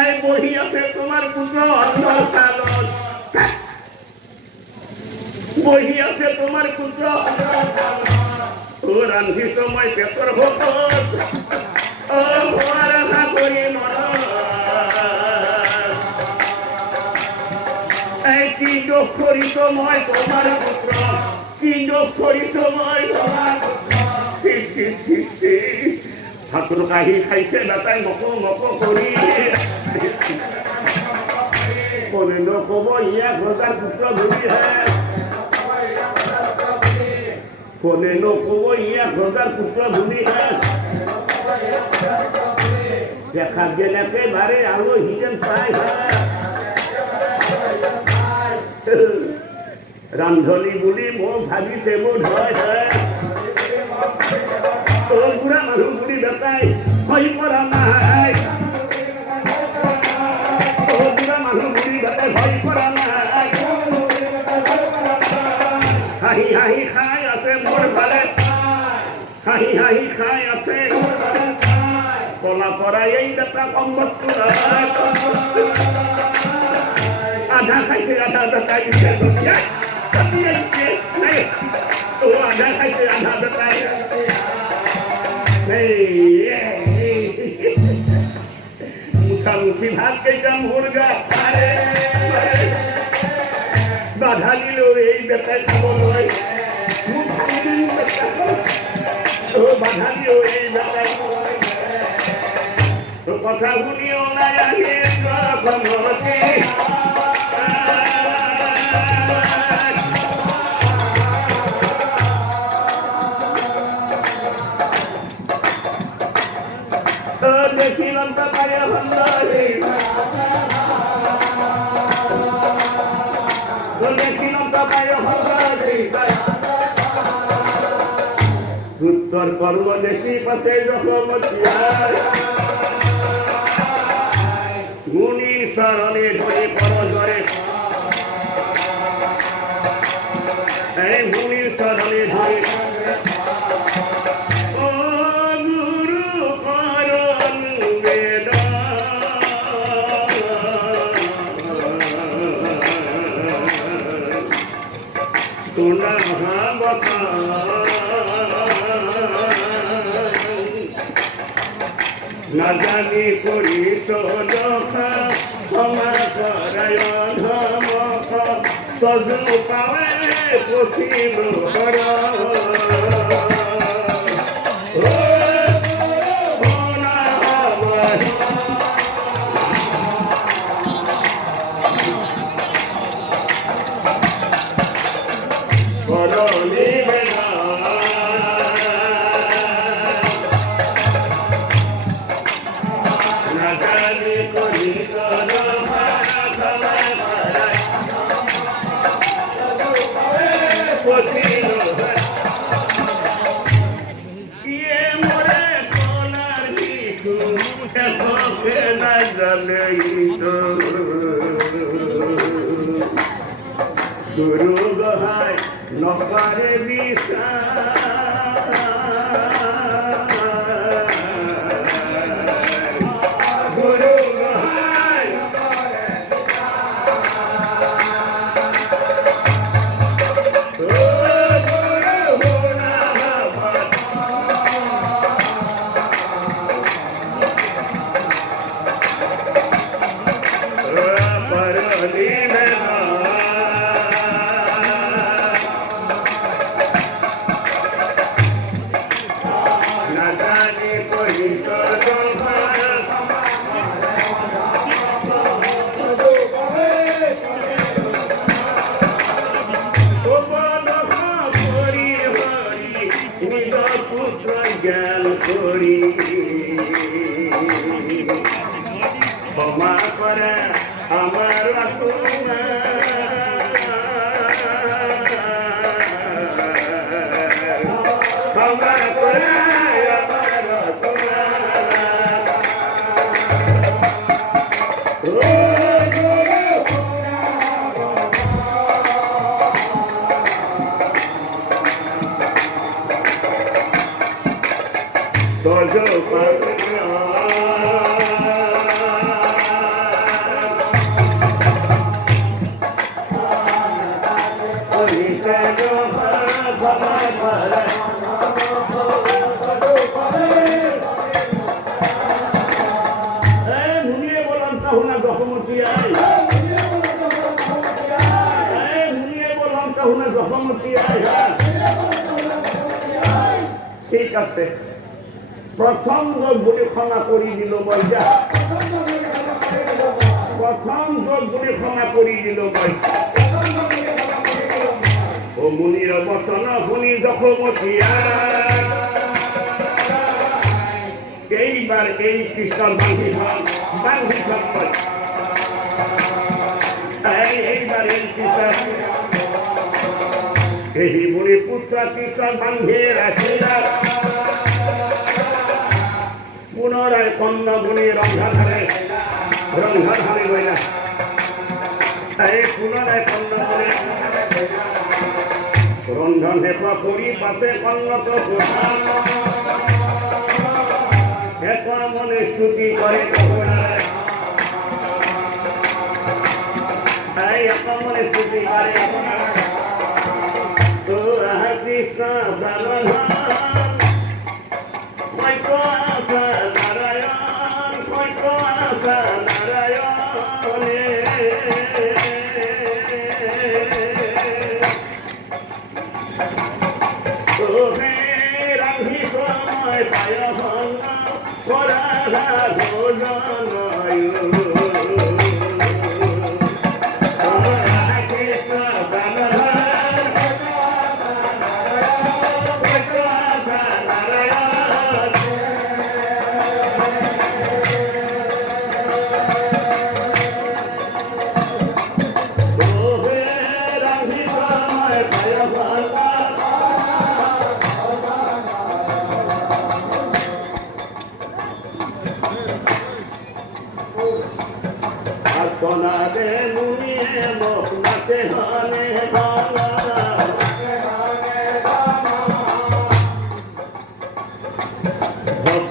এই বহি আছে তোমার পুত্র অন্ধর সাধন, বহি আছে তোমার পুত্র ও রান্ধি সময় পেতর ভোগ ও ভোয়ার আশা করি মন এই কি যোগ করি সময় তোমার পুত্র, কি যোগ করি সময় তোমার ঠাকুর কাহি খাইছে বেটাই মক মক করি কোনে নকব ইয়া ঘরদার পুত্র ধরি হে কোনে নকব ইয়া ঘরদার পুত্র ধরি হে দেখা যেন একেবারে আলো হিজেন পাই রান্ধনি বুলি মো ভাবিছে বোধ হয় তোর বুড়া মানুষ বুড়ি বেটাই হই পড়া নাই তোর বুড়া মানুষ বুড়ি বেটাই হই পড়া নাই হাহি হাহি খাই আছে মোর ভালে হাহি হাহি খাই আছে কলা পড়া এই বেটা কম বস্তু আধা খাইছে আধা বেটাই ও আধা খাইছে আধা বেটাই মুখামুখি ভাত কেইটা মুরগা বাধা দিল এই বেটাই খাবলৈ বাধা দিও এই বেটাই কথা শুনিও নাই আহি দেখিলাম তা পায়া ভান্ডারে দেখিলাম তা পায়া ভান্ডারে উত্তর কর্ম দেখি পাশে রকমতিয়ার মুনির শরণে ধরে পরজরে এই মুনির শরণে ধরে না জানি করি সদখা ক্ষমা করায় ধমক তজু পাবে পথিব গুরু গহায় নপারে গুরু গহায় ক্ষমা করে আমার ক্ষমা করে আমার মুখোমুখি ঠিক আছে প্রথম যোগগুলি ক্ষমা করি দিল বৈদা প্রথম যোগগুলি ক্ষমা করি দিল বৈদা ও মুনির বচন শুনি যশোমতিয়া এইবার এই কৃষ্ণ বান্ধি এইবার এই কৃষ্ণ এই মুনি পুত্র কৃষ্ণ বান্ধে রাখিলা পুনরায় কন্যা মুনি রঙ্গাধারে গইলা এই পুনরায় কন্যা মুনি রন্ধন হেপ করি পাশে কন্নত এক মনে স্তুতি করে এক মনে স্তুতি করে কৃষ্ণ নারায়ণ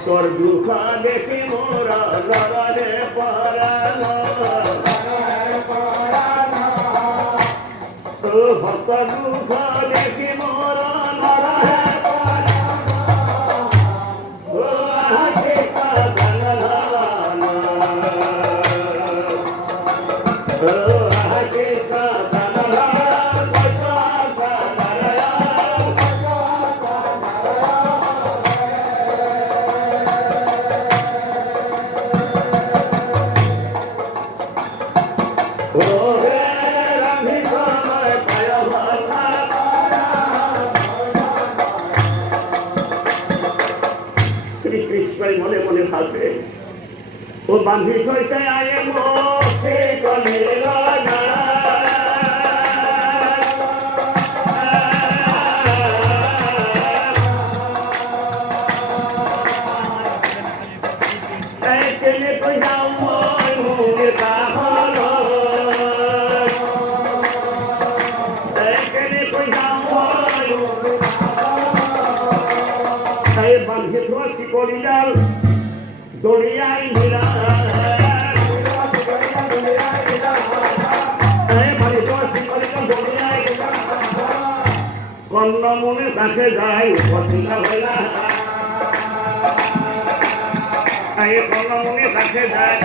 ভক্তর দুঃখ দেখি মোরা লড়ালে পরানো ভক্তর দুঃখ দেখি মোরা লড়ালে মনে মনে ভাববে ও বান্ধি হয়েছে আয়ে মোছে কলিল না কেনে কই যাও মই মুনে কাহল কেনে কই যাও মই এই বান্ধি হয়েছে কলিলাল দড়িয়াই ভিড়া কন্যা মনে কাছে যায় কন্যা মনে কাছে যায়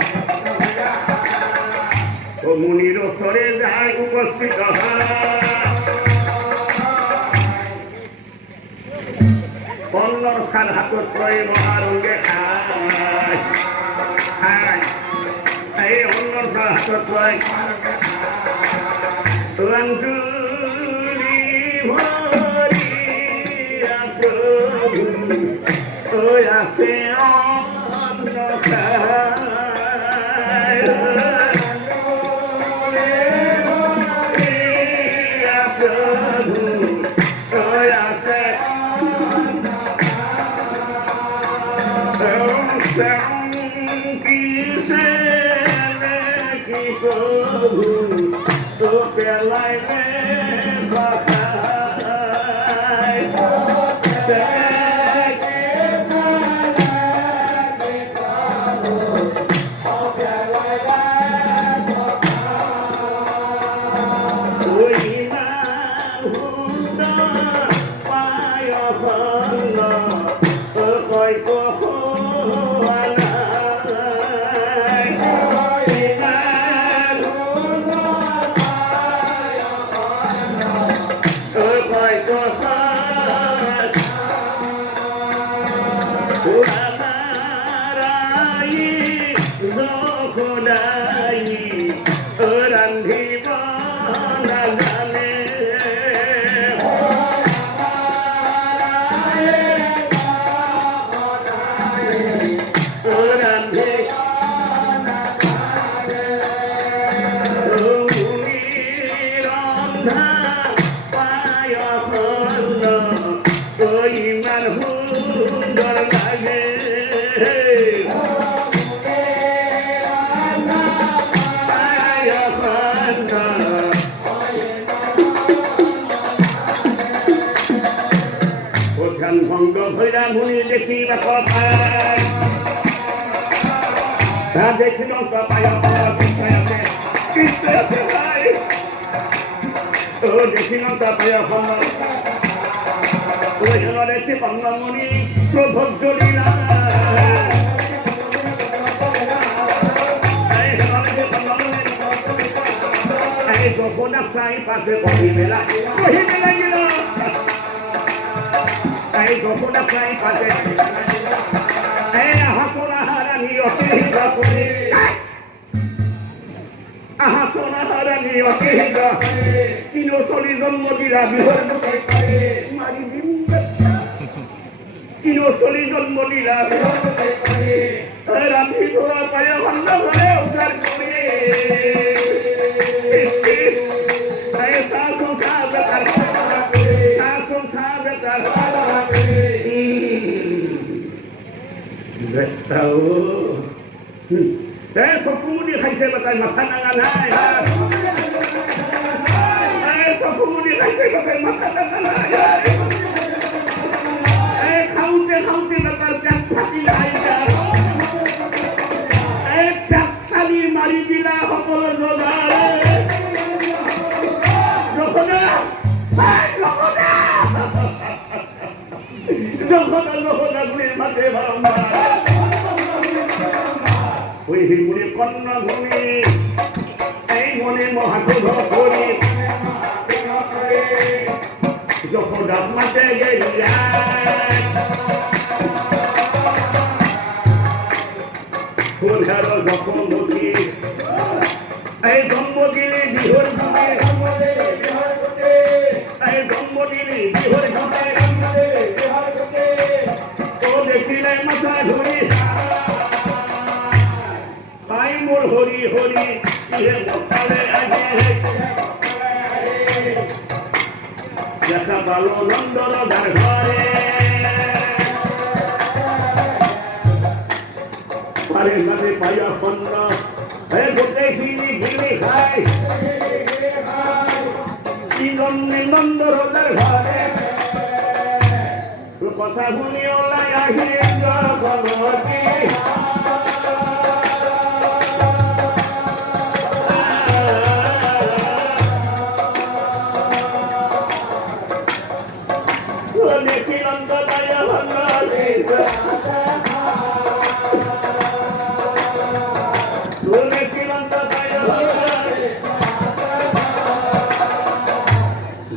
ও মুনির স্তরে যায় উপস্থিত কন্যার খাল হাতত লয় মহারঙ্গে খায় এই অন্যর খাল হাতত লয় আছে অন্য তো পেলাই খোদাই রান্ধিব নাজানে ভঙ্গ ভৈরা মুনি দেখিবা কথায় তা দেখিল তো পায় আছে কৃষ্ণ আছে ভাই ও দেখিল তো পায় ওই জন্য দেখি পঙ্গমণি প্রভোজ্য লীলা যখন সাই পাশে কহিবে লাগিল গোপনা প্রায় পাশে হারানি অতিহিত করে হারানি অতিহিত তিন চলি জন্ম দিলা বিহর তিন চলি জন্ম দিলা রান্ধি ধোয়া পায় ভান্ড ঘরে উদ্ধার করে চকুমুনি খাইছে বাতাই মাথা নাঙা নাই চকুমুনি খাইছে বাতাই মাথা নাঙা নাই খাওঁতে খাওঁতে বাতাৰ পেট ফাটি নাই পেট কালি মাৰি দিলা সকলো জগা ঘুরে মাঠে বারম্বার ওই হিমুনি কন্যা ভূমি এই মনে মহাক্রোধ করি যশোদা মাতে গেলিয়া সোধার যশোমতী এই জন্ম দিলে বিহর ঘুমে এই জন্ম দিলে বিহর ঘুমে ও দেখিলে মাথা ধরি মোর হরি হরি সকালে আগে দেখা পালো নন্দন ঘরে পারে নামে পাইয়া পন্ন গোটেইখিনি ঘিলি খাই নন্দর ঘরে কথা শুনি ওলাই আহি জগতী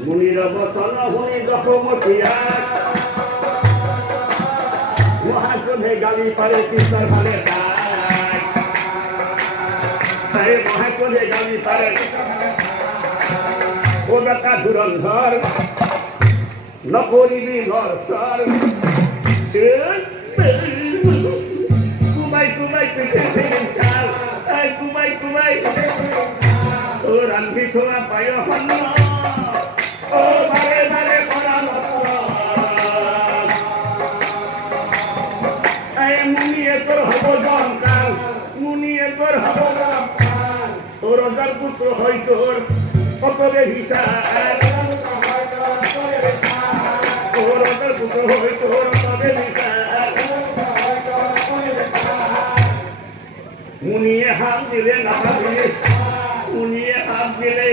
মুনির বচন শুনি যশোমতীয়া মহাক্রোধে গালি পারে কৃষ্ণর ভালে তাই মহাক্রোধে গালি পারে ও বেটা ধুরন্ধর নকরিবি ঘরসর কুমাই কুমাই পিঠে ছিলেন চাল কুমাই কুমাই ও রান্ধি ছোয়া পায় হন্ন ও বারে বারে পরামর্শ মুনিয়ে তোর হব জমকাল মুনিয়ে তোর হব জমকাল তোর রজার পুত্র হয় তোর কতবে হিসাব তোর রজার পুত্র হয় তোর কতবে হিসাব মুনিয়ে হাত দিলে না দিলে মুনিয়ে হাত দিলে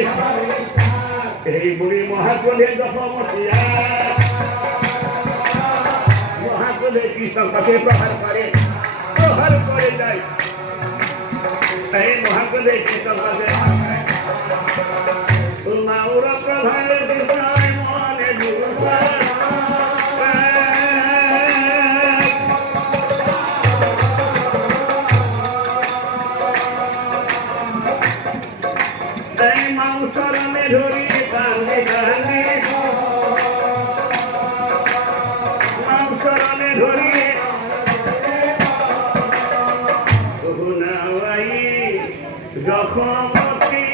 এই বুড়ি মহাক্রোধে যশোমতীয়া মহাক্রোধে কৃষ্ণর কাছে প্রহার করে যায় এই মহাক্রোধে কৃষ্ণর কাছে মাউরা প্রভায় কৃষ্ণায় মনে দুর্গা যখমতি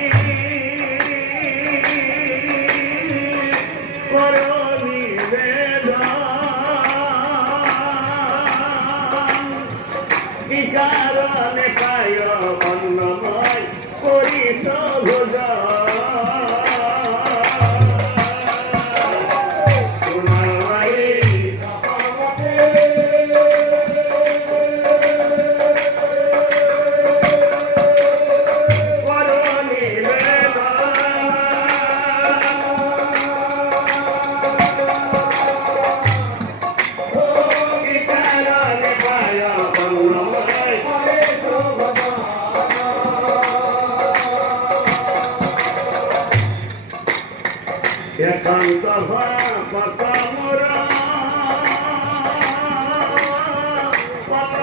করণি বেদন কি কারণে পায় অন্নময় করিত ভোজন একান্ত কত মোরা কত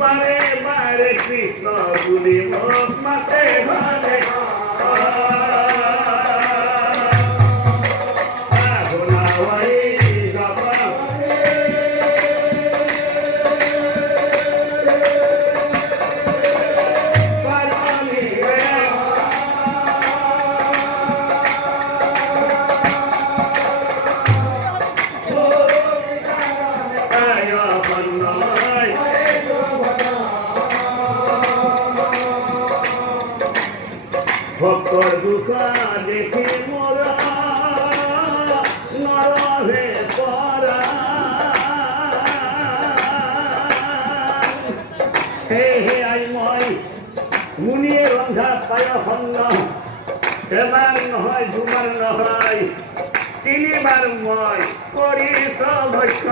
বারে বারে কৃষ্ণ গুলি মুখ মাতে ভালে ভক্তর দুঃখ দেখে মোরা নরহে পরা হে হে আই মই মুনিয়ে রন্ধা পায় হন্ন এবার নহয় দুবার নহয় তিনিবার মই করি ভক্ষ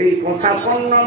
এই কথা পণ্য